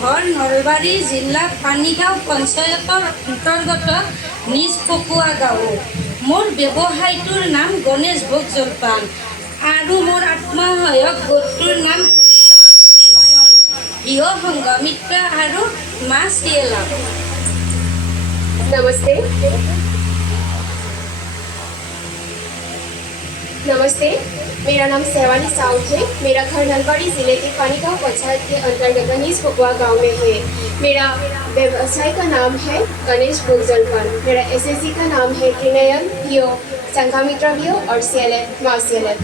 ঘৰ নলবাৰী জিলা পানীগাঁও পঞ্চায়তৰ অন্তৰ্গত নিজ পকোৱা গাঁও। মোৰ ব্যৱসায়টোৰ নাম গণেশ ভোগ জলপান আৰু মোৰ আত্মসহায়ক গোটটোৰ নাম প্ৰিয় সংগমিত্ৰা আৰু মা চিয়েলা। नमस्ते, मेरा नाम सेवानी साउथ है। मेरा घर नलबाड़ी ज़िले के पानीगांव पंचायत के अंतर्गत निज पकवा गाँव में है। मेरा व्यवसाय का नाम है गणेश भोग जलपान। मेरा एसएससी का नाम है त्रिनयन भियो, संघमित्रा भियो और CLF माँ CLF।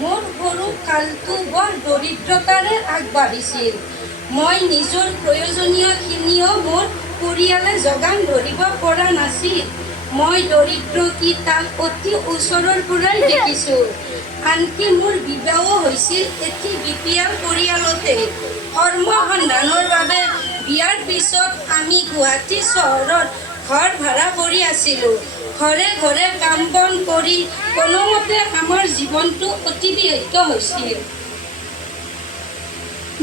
মোৰ সৰু কালটো বৰ দৰিদ্ৰতাৰে আগবাঢ়িছিল। মই নিজৰ প্ৰয়োজনীয়খিনিও মোৰ পৰিয়ালে যোগান ধৰিব পৰা নাছিল। মই দৰিদ্ৰ কি তাক অতি ওচৰৰ পৰাই দেখিছোঁ। আনকি মোৰ বিবাহো হৈছিল এটি BPL পৰিয়ালতে। কৰ্ম সন্ধানৰ বাবে বিয়াৰ পিছত আমি গুৱাহাটী চহৰত ঘৰ ভাড়া কৰি আছিলোঁ। ঘৰে ঘৰে কাম বন কৰি কোনোমতে আমাৰ জীৱনটো অতিবাহিত হৈছিল।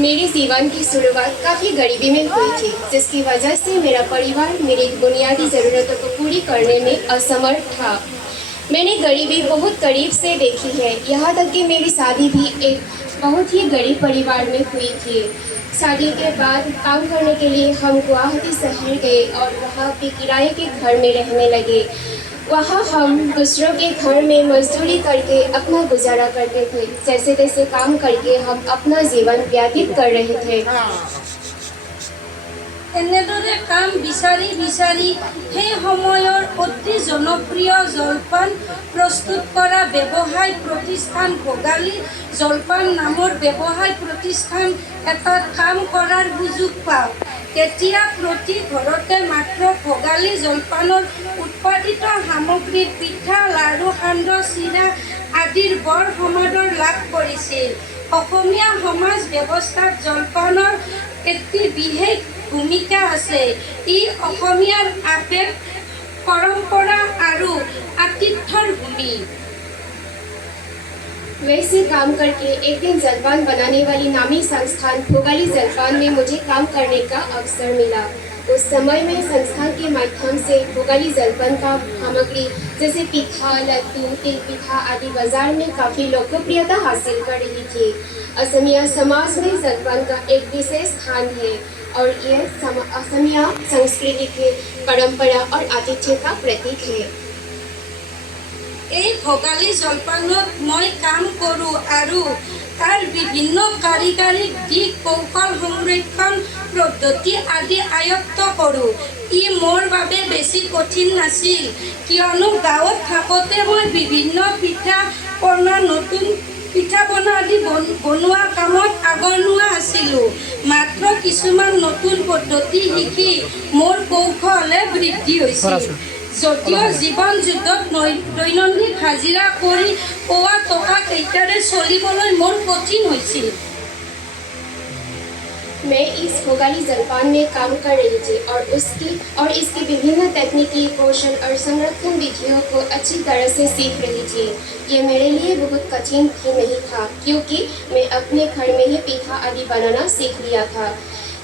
मेरे जीवन की शुरुआत काफ़ी गरीबी में हुई थी, जिसकी वजह से मेरा परिवार मेरी बुनियादी ज़रूरतों को पूरी करने में असमर्थ था। मैंने गरीबी बहुत करीब से देखी है, यहाँ तक कि मेरी शादी भी एक बहुत ही गरीब परिवार में हुई थी। शादी के बाद काम करने के लिए हम गुवाहाटी शहर गए और वहाँ पे किराए के घर में रहने लगे। वहाँ हम दूसरों के घर में मजदूरी करके अपना गुजारा करते थे। जैसे तैसे काम करके हम अपना जीवन व्यतीत कर रहे थे। এনেদৰে কাম বিচাৰি বিচাৰি সেই সময়ৰ অতি জনপ্ৰিয় জলপান প্ৰস্তুত কৰা ব্যৱসায় প্ৰতিষ্ঠান ভোগালী জলপান নামৰ ব্যৱসায় প্ৰতিষ্ঠান এটাত কাম কৰাৰ সুযোগ পাওঁ। তেতিয়া প্ৰতি ঘৰতে মাত্ৰ ভোগালী জলপানৰ উৎপাদিত সামগ্ৰীত পিঠা, লাড়ু, সান্দহ, চিৰা আদিৰ বৰ সমাদৰ লাভ কৰিছিল। অসমীয়া সমাজ ব্যৱস্থাত জলপানৰ এটি বিশেষ ভূমিকা আছে। ই অসমীয়াৰ আৱেগ, পৰম্পৰা আৰু আতিথ্যৰ ভূমি। वैसे काम करके एक दिन जलपान बनाने वाली नामी संस्थान भोगाली जलपान में मुझे काम करने का अवसर मिला। उस समय में संस्थान के माध्यम से भोगाली जलपान का सामग्री जैसे पिठा, लड्डू, तिल पिठा आदि बाजार में काफ़ी लोकप्रियता हासिल कर रही थी। असमिया समाज में जलपान का एक विशेष स्थान है और यह असमिया संस्कृति की परंपरा और आतिथ्य का प्रतीक है। এই ভোগালী জলপানত মই কাম কৰোঁ আৰু তাৰ বিভিন্ন কাৰিকৰী দিশ, কৌশল, সংৰক্ষণ পদ্ধতি আদি আয়ত্ত কৰোঁ। ই মোৰ বাবে বেছি কঠিন নাছিল, কিয়নো গাঁৱত থাকোঁতে মই বিভিন্ন পিঠা পনা আদি বনোৱা কামত আগৰণুৱা আছিলোঁ। মাত্ৰ কিছুমান নতুন পদ্ধতি শিকি মোৰ কৌশলে বৃদ্ধি হৈছিল। যদিও জীৱন যুদ্ধত দৈনন্দিন হাজিৰা কৰি পোৱা টকা কেইটাৰে চলিবলৈ মোৰ কঠিন হৈছিল। मैं इस भोगाली जलपान में काम कर रही थी और इसकी विभिन्न तकनीकी कौशल और संरक्षण विधियों को अच्छी तरह से सीख रही थी। ये मेरे लिए बहुत कठिन भी नहीं था, क्योंकि मैं अपने घर में ही पिठा आदि बनाना सीख लिया था।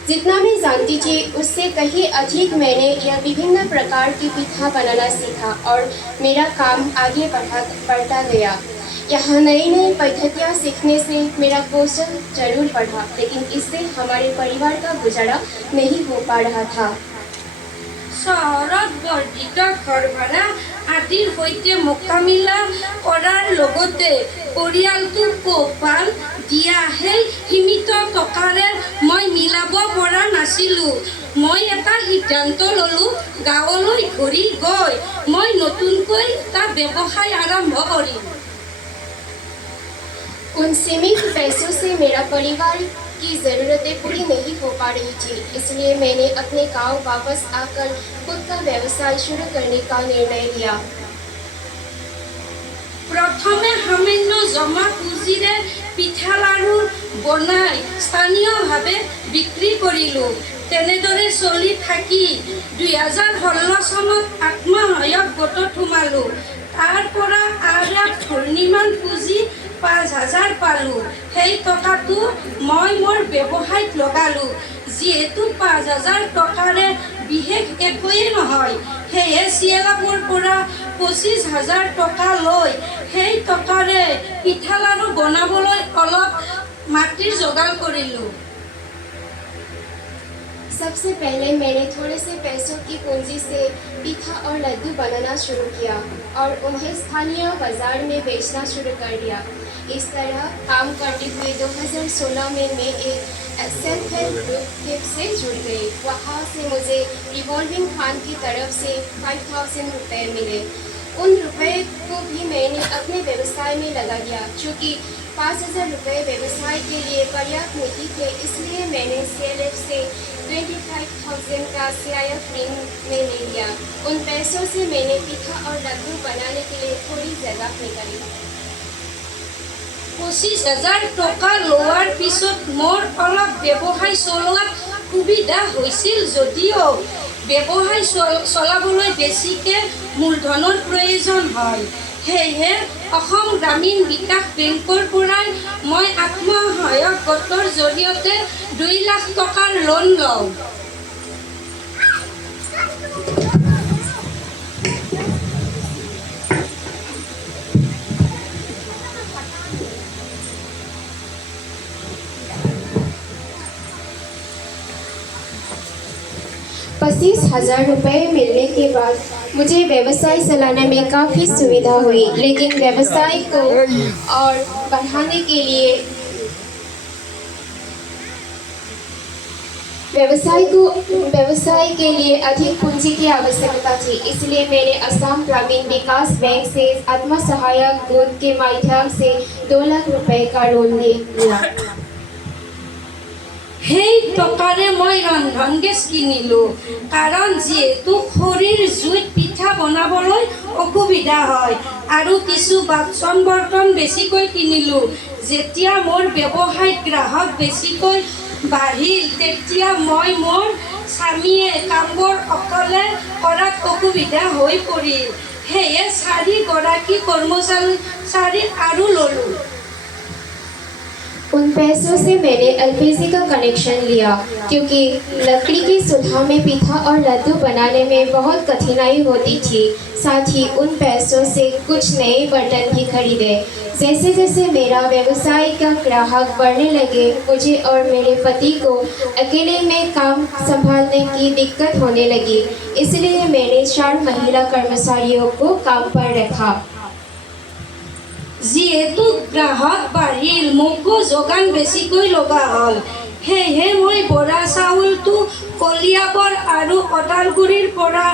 जितना मैं जानती थी उससे कहीं अधिक मैंने यह विभिन्न प्रकार की पिठा बनाना सीखा और मेरा काम आगे बढ़ता गया। यहाँ नई नई पद्धतियाँ सीखने से मेरा कौशल जरूर बढ़ा, लेकिन इससे हमारे परिवार का गुजारा नहीं हो पा रहा था। চহৰত বৰ্ধিত ঘৰ ভাড়া আদিৰ সৈতে মোকাবিলা কৰাৰ লগতে পৰিয়ালটোক পোহপাল দিয়া সেই সীমিত টকাৰে মই মিলাব পৰা নাছিলোঁ। মই এটা সিদ্ধান্ত ল'লোঁ, গাঁৱলৈ ঘূৰি গৈ মই নতুনকৈ এটা ব্যৱসায় আৰম্ভ কৰিম। उन सीमित पैसों से मेरा परिवार की ज़रूरतें पूरी नहीं हो पा रही थी, इसलिए मैंने अपने गांव वापस आकर खुद का व्यवसाय शुरू करने का निर्णय लिया। প্ৰথমে সামান্য জমা পুঁজিৰে পিঠা লাড়ু বনাই স্থানীয়ভাৱে বিক্ৰী কৰিলোঁ। তেনেদৰে চলি থাকি 2016 চনত আত্মসহায়ক গোটত সোমালোঁ। তাৰ পৰা আৰু ঘূৰ্ণিমান পুঁজি 5,000 পালোঁ। সেই টকাটো মই মোৰ ব্যৱসায়ত লগালোঁ। যিহেতু 5,000 টকাৰে বিশেষ একোৱেই নহয়, সেয়ে চিয়েলামৰ পৰা 25,000 টকা লৈ সেই টকাৰে পিঠা লাড়ু বনাবলৈ অলপ মাটিৰ যোগাৰ কৰিলোঁ। सबसे पहले मैंने थोड़े से पैसों की पूंजी से पीठा और लड्डू बनाना शुरू किया और उन्हें स्थानीय बाजार में बेचना शुरू कर दिया। इस तरह काम करते हुए 2016 में मैं एक सेल्फ हेल्प ग्रुप से जुड़ गई। वहाँ से मुझे रिवॉल्विंग फंड की तरफ से 5,000 रुपये मिले। उन रुपए को भी मैंने अपने व्यवसाय में लगा दिया। चूँकि 5,000 रुपये व्यवसाय के लिए पर्याप्त नहीं थे, इसलिए मैंने CLF से 25,000 का CIF ऋण में ले लिया। उन पैसों से मैंने पीठा और लड्डू बनाने के लिए थोड़ी जगह निकाली। 25,000 টকা লোৱাৰ পিছত মোৰ অলপ ব্যৱসায় চলোৱাত সুবিধা হৈছিল যদিও ব্যৱসায় চলাবলৈ বেছিকৈ মূলধনৰ প্ৰয়োজন হয়। সেয়েহে অসম গ্ৰামীণ বিকাশ বেংকৰ পৰাই মই আত্মসহায়ক গোটৰ জৰিয়তে 2 লাখ টকাৰ লোন লওঁ। ₹25,000 रुपये मिलने के बाद मुझे व्यवसाय चलाने में काफ़ी सुविधा हुई, लेकिन व्यवसाय को और बढ़ाने के लिए व्यवसाय के लिए अधिक पूंजी की आवश्यकता थी। इसलिए मैंने असम ग्रामीण विकास बैंक से आत्मसहायक गोट के माध्यम से 2 लाख रुपए का लोन लिया। সেই টকাৰে মই ৰন্ধন গেছ কিনিলোঁ, কাৰণ যিহেতু খৰিৰ জুইত পিঠা বনাবলৈ অসুবিধা হয় আৰু কিছু বাচন বৰ্তন বেছিকৈ কিনিলোঁ। যেতিয়া মোৰ ব্যৱসায়ত গ্ৰাহক বেছিকৈ বাঢ়িল, তেতিয়া মই মোৰ স্বামীয়ে কামবোৰ অকলে কৰাত অসুবিধা হৈ পৰিল। সেয়ে 4 গৰাকী কৰ্মচাৰী আৰু ল'লোঁ। उन पैसों से मैंने LPG का कनेक्शन लिया, क्योंकि लकड़ी की चूल्हा में पीठा और लड्डू बनाने में बहुत कठिनाई होती थी। साथ ही उन पैसों से कुछ नए बर्तन भी खरीदे। जैसे जैसे मेरा व्यवसाय का ग्राहक बढ़ने लगे, मुझे और मेरे पति को अकेले में काम संभालने की दिक्कत होने लगी। इसलिए मैंने 4 महिला कर्मचारियों को काम पर रखा। যিহেতু গ্ৰাহক বাঢ়িল, মোকো যোগান বেছিকৈ লগা হ'ল। সেয়েহে মই বৰা চাউলটো কলিয়াবৰ আৰু ওদালগুৰিৰ পৰা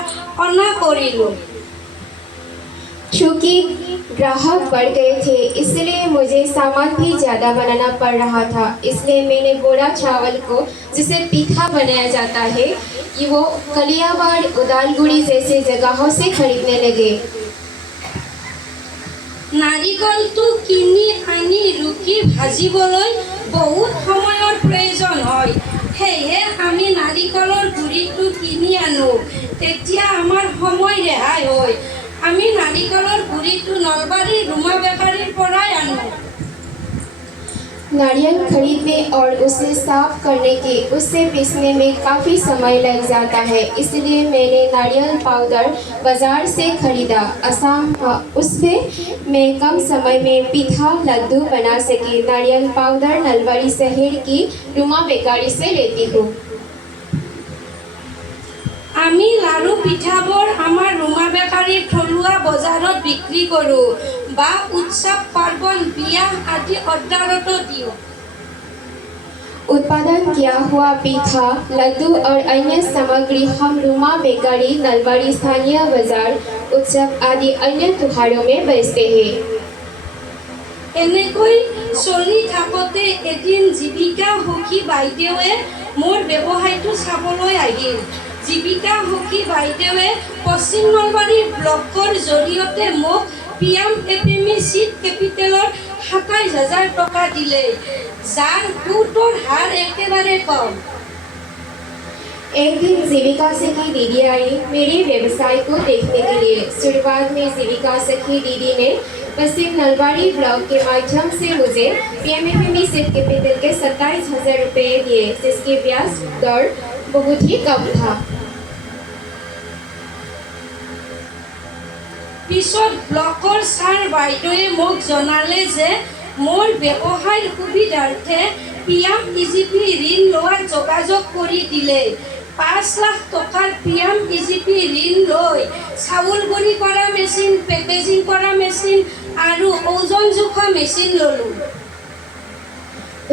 অনা কৰিলোঁ। चूँकि ग्राहक बढ़ गए थे, इसलिए मुझे सामान भी ज़्यादा बनाना पड़ रहा था। इसलिए मैंने बोरा चावल को, जिसे पीठा बनाया जाता है, वो कलियावाड़ उदालगुड़ी जैसे जगहों से खरीदने लगे। নাৰিকলটো কিনি আনি ৰুকি ভাজিবলৈ বহুত সময়ৰ প্ৰয়োজন হয়। সেয়ে আমি নাৰিকলৰ গুড়িটো কিনি আনো, তেতিয়া আমাৰ সময় ৰেহাই হয়। আমি নাৰিকলৰ গুড়িটো নলবাৰীৰ ৰুমা বেকাৰীৰ পৰাই আনো। नारियल खरीदने और उसे साफ करने के उससे पीसने में काफ़ी समय लग जाता है, इसलिए मैंने नारियल पाउडर बाज़ार से खरीदा। उससे मैं कम समय में पीठा लड्डू बना सकी। नारियल पाउडर नलबाड़ी शहर की रुमा बेकारी से लेती हूँ। আমি লাড়ু পিঠাবোৰ আমাৰ ৰুমা বেকাৰীৰ থলুৱা বজাৰত বিক্ৰী কৰোঁ বা উৎসৱ পাৰ্বণ বিয়া আদি অৰ্ডাৰতো দিওঁ। उत्पादन किया हुआ पीठा, लड्डू और अन्य सामग्री हम रुमा बेकरी, नलबाड़ी स्थानीय बाजार, उत्सव आदि अन्य त्योहारों में बेचते हैं। এনেকৈ চলি থাকোঁতে এদিন জীৱিকা সখী বাইদেৱে মোৰ ব্যৱসায়টো চাবলৈ আহিল। জীৱিকা সখী বাইদেৱে পশ্চিম নলবাৰী ব্লকৰ জৰিয়তে মোক PMFME চিড কেপিটেলৰ 27,000 টকা দিলে, যাৰ সুতৰ হাৰ একেবাৰে কম। एक दिन जीविका सखी दीदी आई मेरे व्यवसाय को देखने के लिए। शुरुआत में जीविका सखी दीदी ने पश्चिम नलबाड़ी ब्लॉक के माध्यम से मुझे PMFME सीड कैपिटल के 27,000 रुपये दिए, जिसकी ब्याज दर बहुत ही कम था। পিছত ব্লকৰ ছাৰ বাইদেৱে মোক জনালে যে মোৰ ব্যৱসায়ৰ সুবিধাৰ্থে PMEGP ঋণ লোৱাৰ যোগাযোগ কৰি দিলে। 5 লাখ টকাৰ PMEGP ঋণ লৈ চাউল গুড়ি কৰা মেচিন, পেকেজিং কৰা মেচিন আৰু ওজন জোখা মেচিন ল'লোঁ।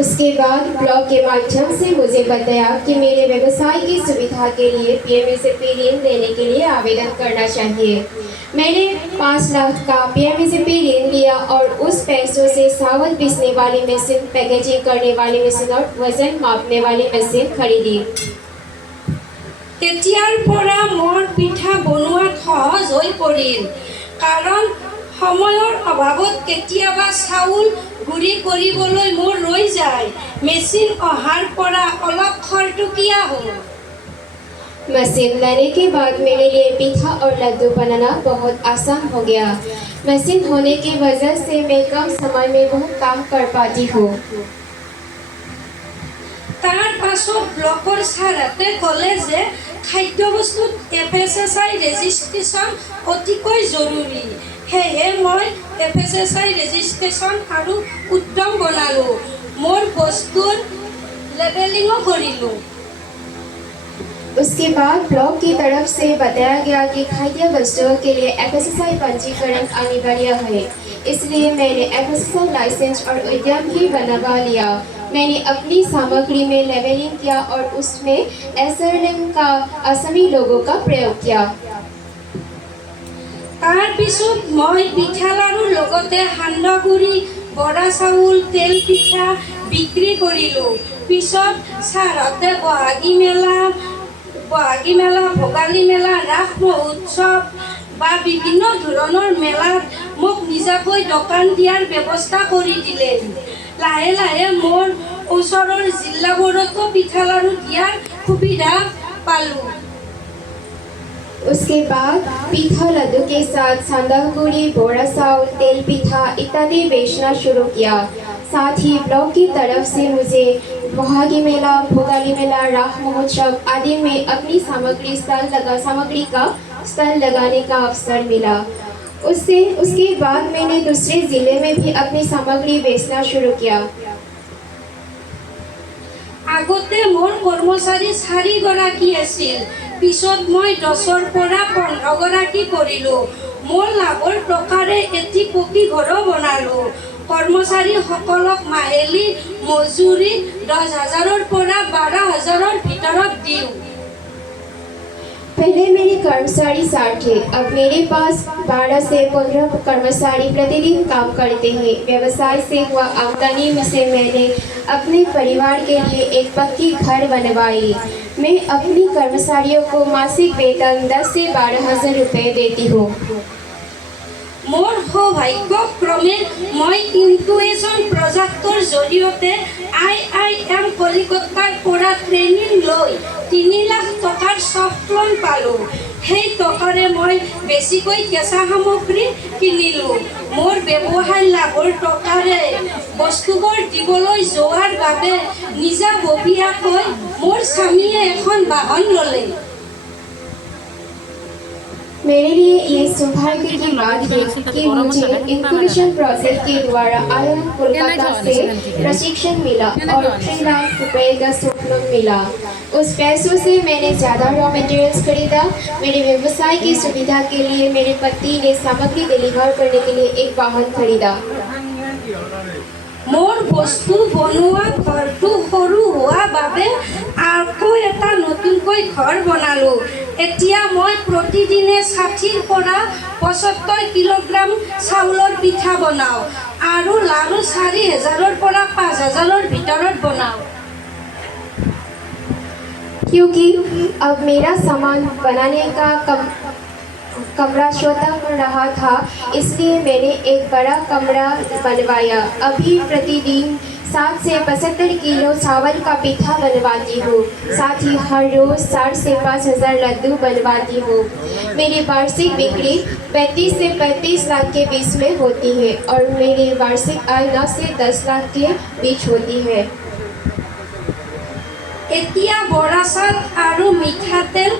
उसके बाद ब्लॉक के माध्यम से मुझे बताया कि मेरे व्यवसाय की सुविधा के लिए PMEGP ऋण लेने के लिए आवेदन करना चाहिए। मैंने 5 लाख का PMEGP ऋण लिया और उस पैसों से चावल पीसने वाली मशीन, पैकेजिंग करने वाली मशीन और वजन मापने वाली मशीन खरीदी। তেতিয়াৰ পৰা মোৰ পিঠা বনোৱাত সহজ হৈ পৰিল, কাৰণ সময়ৰ অভাৱত কেতিয়াবা চাউল গুড়ি কৰিবলৈ মোৰ ৰৈ যায়। মেচিন অহাৰ পৰা অলপ খৰতকীয়া হ'ল। मशीन लाने के बाद मेरे लिए पीठा और लड्डू बनाना बहुत आसान हो गया। मशीन होने की वजह से मैं कम समय में बहुत काम कर पाती हूँ। তাৰ পাছত ব্লকৰ ছাৰহঁতে ক'লে যে খাদ্যবস্তুত FSSAI ৰেজিষ্ট্ৰেশ্যন অতিকৈ জৰুৰী। সেয়ে মই FSSAI ৰেজিষ্ট্ৰেশ্যন আৰু উদ্যম বনালোঁ। মোৰ বস্তুৰ লেবেলিঙো কৰিলোঁ। उसके बाद ब्लॉक की तरफ से बताया गया कि खाद्य वस्तुओं के लिए FSSAI पंजीकरण अनिवार्य है, इसलिए मैंने FSSAI लाइसेंस और उद्यम ही बनवा लिया। मैंने अपनी सामग्री में लेबलिंग किया और उसमें SRM का असमी लोगों का प्रयोग किया। তাৰ পিছত মই পিঠা লাড়ুৰ লগতে সান্দহগুড়ি, বৰা চাউল, তেল পিঠা বিক্ৰী কৰিলোঁ। পিছত ছাৰহঁতে বহাগী মেলা, ভোগালী মেলা, ৰাস মহোৎসৱ বা বিভিন্ন ধৰণৰ মেলাত মোক নিজাকৈ দোকান দিয়াৰ ব্যৱস্থা কৰি দিলে। লাহে লাহে মোৰ ওচৰৰ জিলাবোৰতো পিঠা লাড়ু দিয়াৰ সুবিধা পালোঁ। उसके बाद पीठा लड्डू के साथ सान्दहगुड़ी, बोरा चाउल, तेल पीठा इत्यादि बेचना शुरू किया। साथ ही ब्लॉक की तरफ से मुझे बहागी मेला, भोगाली मेला, राख महोत्सव आदि में अपनी सामग्री का स्टॉल लगाने का अवसर मिला। उसके बाद मैंने दूसरे जिले में भी अपनी सामग्री बेचना शुरू किया। আগতে মোৰ কৰ্মচাৰী 4 গৰাকী আছিল, পিছত মই 10ৰ পৰা 15 গৰাকী কৰিলোঁ। মোৰ লাভৰ টকাৰে এটি পকী ঘৰো বনালোঁ। কৰ্মচাৰীসকলক মাহিলী মজুৰি 10,000ৰ পৰা 12,000ৰ ভিতৰত দিওঁ। पहले मेरे कर्मचारी 60 थे, अब मेरे पास 12 से 15 कर्मचारी प्रतिदिन काम करते हैं। व्यवसाय से हुआ आमदनी से मैंने अपने परिवार के लिए एक पक्की घर बनवाई। मैं अपनी कर्मचारियों को मासिक वेतन 10 से 12,000 रुपये देती हूँ। মোৰ সৌভাগ্যক্ৰমে মই ইনকুবেশ্যন প্ৰজেক্টৰ জৰিয়তে IIM কলিকতাৰ পৰা ট্ৰেইনিং লৈ 3 লাখ টকাৰ ছফ্ট লোন পালোঁ। সেই টকাৰে মই বেছিকৈ কেঁচা সামগ্ৰী কিনিলোঁ। মোৰ ব্যৱসায় লাভৰ টকাৰে বস্তুবোৰ দিবলৈ যোৱাৰ বাবে নিজাববীয়াকৈ মোৰ স্বামীয়ে এখন বাহন ল'লে। मेरे लिए ये सौभाग्य की बात है कि मुझे इंक्यूबेशन प्रोसेस के द्वारा IIM कोलकाता से प्रशिक्षण मिला और 3 लाख रुपए का सॉफ्ट लोन मिला। उस पैसों से मैंने ज़्यादा रॉ मटेरियल्स खरीदा। मेरे व्यवसाय की सुविधा के लिए मेरे पति ने सामग्री डिलीवर करने के लिए एक वाहन खरीदा। মোৰ বস্তু বনোৱা ঘৰটো সৰু হোৱা বাবে আকৌ এটা নতুনকৈ ঘৰ বনালোঁ। এতিয়া মই প্ৰতিদিনে 60ৰ পৰা 75 কিলোগ্ৰাম চাউলৰ পিঠা বনাওঁ আৰু লাড়ু 4,000ৰ পৰা 5,000ৰ ভিতৰত বনাওঁ। क्योंकि अब मेरा सामान बनाने का कमरा छोटा हो रहा था, इसलिए मैंने एक बड़ा कमरा बनवाया। अभी प्रतिदिन 60 से 75 किलो चावल का पीठा बनवाती हूँ। साथ ही हर रोज 4 से 5 हजार लड्डू बनवाती हूँ। मेरी वार्षिक बिक्री 35 से 35 लाख के बीच में होती है और मेरी वार्षिक आय 9 से 10 लाख के बीच होती है। এতিয়া বৰা চাউল আৰু মিঠাতেল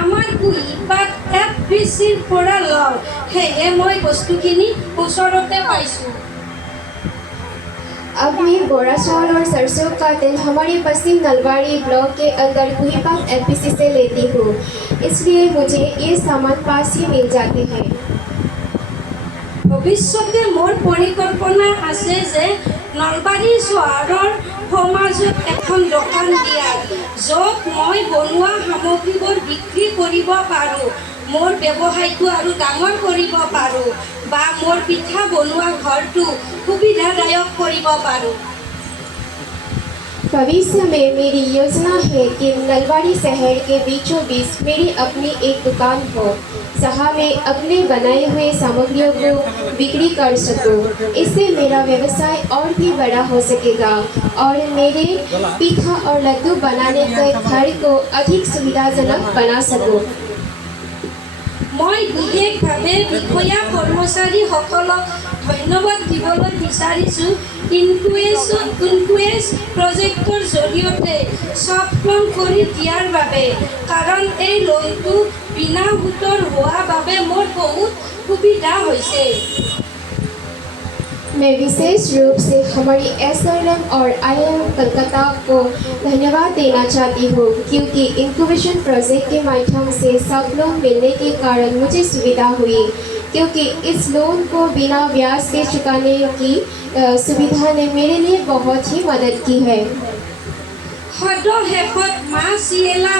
আমাৰ কুঁহিপাত FBCৰ পৰা লওঁ, সেয়ে মই বস্তুখিনি ওচৰতে পাইছোঁ। अब मैं बोरा चावल और सरसों का तेल हमारे पश्चिम नलबाड़ी ब्लॉक के अंदर कुहीपात FBC से लेती हूँ, इसलिए मुझे ये सामान पास ही मिल जाते हैं। ভৱিষ্যতে মোৰ পৰিকল্পনা আছে যে নলবাৰী চহৰৰ সমাজত এখন দোকান দিয়াৰ, য'ত মই বনোৱা সামগ্ৰীবোৰ বিক্ৰী কৰিব পাৰোঁ, মোৰ ব্যৱসায়টো আৰু ডাঙৰ কৰিব পাৰোঁ বা মোৰ পিঠা বনোৱা ঘৰটো সুবিধাদায়ক কৰিব পাৰোঁ। भविष्य में मेरी योजना है कि नलबाड़ी शहर के बीचों बीच मेरी अपनी एक दुकान हो, जहाँ मैं अपने बनाए हुए सामग्रियों को बिक्री कर सकूँ। इससे मेरा व्यवसाय और भी बड़ा हो सकेगा और मेरे पीठा और लड्डू बनाने के घर को अधिक सुविधाजनक बना सकूँ। মই বিশেষভাৱে বিষয়া কৰ্মচাৰীসকলক ধন্যবাদ দিবলৈ বিচাৰিছোঁ ইনকুৱেজ প্ৰজেক্টৰ জৰিয়তে ছফ্ট লোন কৰি দিয়াৰ বাবে, কাৰণ এই লোনটো বিনা সুতৰ হোৱা বাবে মোৰ বহুত সুবিধা হৈছে। मैं विशेष रूप से हमारी SRM और IIM कलकत्ता को धन्यवाद देना चाहती हूँ, क्योंकि इंक्यूबेशन प्रोजेक्ट के माध्यम से सब लोन मिलने के कारण मुझे सुविधा हुई, क्योंकि इस लोन को बिना ब्याज के चुकाने की सुविधा ने मेरे लिए बहुत ही मदद की है। সদশেষত মা চিয়েলা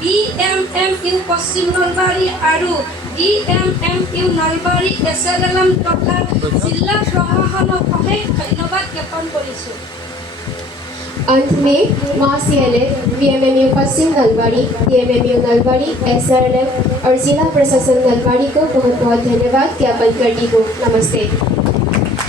BMMU পশ্চিম নলবাৰী আৰু DMMU নলবাৰী SRLM তথা জিলা প্ৰশাসনক অশেষ ধন্যবাদ জ্ঞাপন কৰিছোঁ। अंत में माँ CLF, BMMU पश्चिम नलबाड़ी, DMMU नलबाड़ी, SRLM और जिला प्रशासन नलबाड़ी को बहुत बहुत धन्यवाद ज्ञापन करती हूँ। नमस्ते।